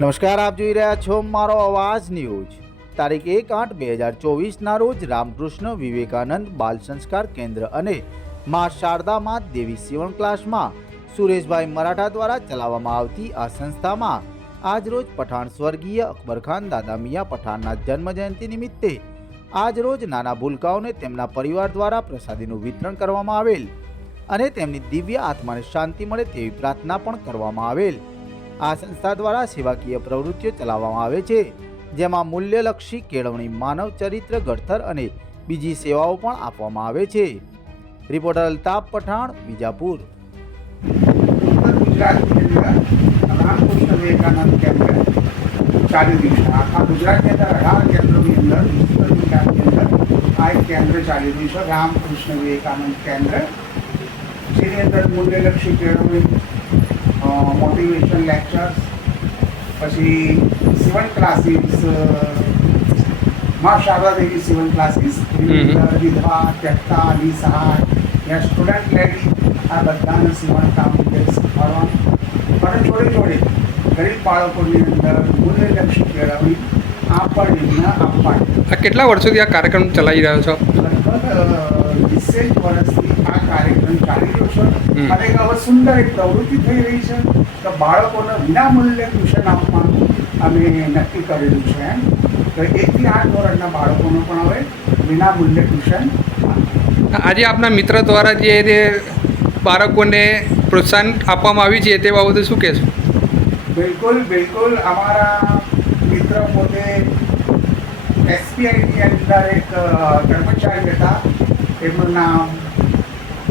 નમસ્કાર, આપ જોઈ રહ્યા છો મારો અવાજ ન્યૂઝ. તારીખ એક આઠ બે હજાર ચોવીસના રોજ રામકૃષ્ણ વિવેકાનંદ બાલ સંસ્કાર કેન્દ્ર અને મા શારદામાં દેવી સીવણ ક્લાસમાં સુરેશભાઈ મરાઠા દ્વારા ચલાવવામાં આવતી આ સંસ્થામાં આજરોજ પઠાણ સ્વર્ગીય અકબરખાન દાદા મિયા પઠાણના જન્મજયંતિ નિમિત્તે આજરોજ નાના ભૂલકાઓને તેમના પરિવાર દ્વારા પ્રસાદીનું વિતરણ કરવામાં આવેલ અને તેમની દિવ્ય આત્માને શાંતિ મળે તેવી પ્રાર્થના પણ કરવામાં આવેલ. આ સંસ્થા દ્વારા સેવાકીય પ્રવૃત્તિઓ ચલાવવામાં આવે છે, જેમાં મૂલ્યલક્ષી કેળવણી, માનવ ચરિત્ર, ઘડતર અને બીજી સેવાઓ પણ આપવામાં આવે છે. રિપોર્ટર અલ્તાફ પઠાણ, બીજાપુર. ચાલુ દિવસે આખા ગુજરાતની અંદર અઢાર કેન્દ્રોની અંદર ઉત્તર ગુજરાતની અંદર આ એક કેન્દ્ર ચાલુ દિવસે રામકૃષ્ણ વિવેકાનંદ કેન્દ્ર. જેની અંદર મૂલ્યલક્ષી કેળવણી મોટિવેશન લેક્ચર્સ પછી સિવન ક્લાસીસમાં શારદા દેવી સિવન ક્લાસીસ વિધવા ત્યક્તા નિસહાય યા સ્ટુડન્ટ લેડી આ બધાને સીવણ કામ શીખવાડવાનું. અને જોડે જોડે ગરીબ બાળકોની અંદર મૂલ્યલક્ષી કેળવણી આ પણ આપવાની. આ કેટલા વર્ષોથી આ કાર્યક્રમ ચલાવી રહ્યો છો? લગભગ વીસેક વર્ષથી આ કાર્યક્રમ ચાલી રહ્યો છે. અને એક હવે સુંદર એક પ્રવૃત્તિ થઈ રહી છે તો બાળકોને વિનામૂલ્યે ટ્યુશન આપવાનું અમે નક્કી કરેલું છે એમ. તો એકથી આઠ ધોરણના બાળકોને પણ હવે વિનામૂલ્યે ટ્યુશન આજે આપના મિત્ર દ્વારા જે બાળકોને પ્રોત્સાહન આપવામાં આવ્યું છે તે બાબતે શું કહેશો? બિલકુલ બિલકુલ. અમારા મિત્ર પોતે એસબીઆઈની અંદર એક કર્મચારી હતા. એમનું નામ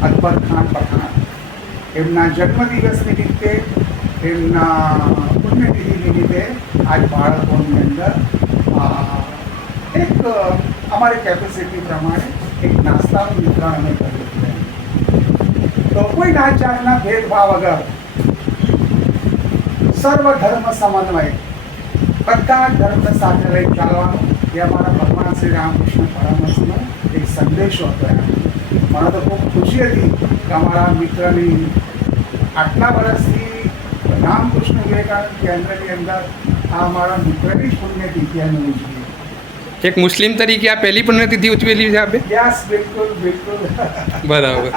અકબર ખાન પઠાણ. એમના જન્મદિવસ નિમિત્તે એમના પુણ્યતિથિ નિમિત્તે આજ બાળકોની અંદર એક, અમારી કેપેસિટી પ્રમાણે એક નાસ્તાનું વિતરણ અમે કર્યું છે. તો કોઈ નાત જાતના ભેદભાવ વગર સર્વ ધર્મ સમન્વય બધા ધર્મ સાથે લઈ ચાલવાનો એ અમારા ભગવાન શ્રી રામકૃષ્ણ પરમહંસનો એક સંદેશો હતો. મને તો ખૂબ ખુશી હતી કે અમારા મિત્રની આટલા વર્ષથી રામકૃષ્ણ વિવેકાનંદ કેન્દ્રની અંદર આ અમારા મિત્રની જ પુણ્યતિથિ અમે ઉજવી એક મુસ્લિમ તરીકે આ પહેલી પુણ્યતિથિ ઉજવેલી છે આપે? યસ બિલકુલ બિલકુલ. બરાબર.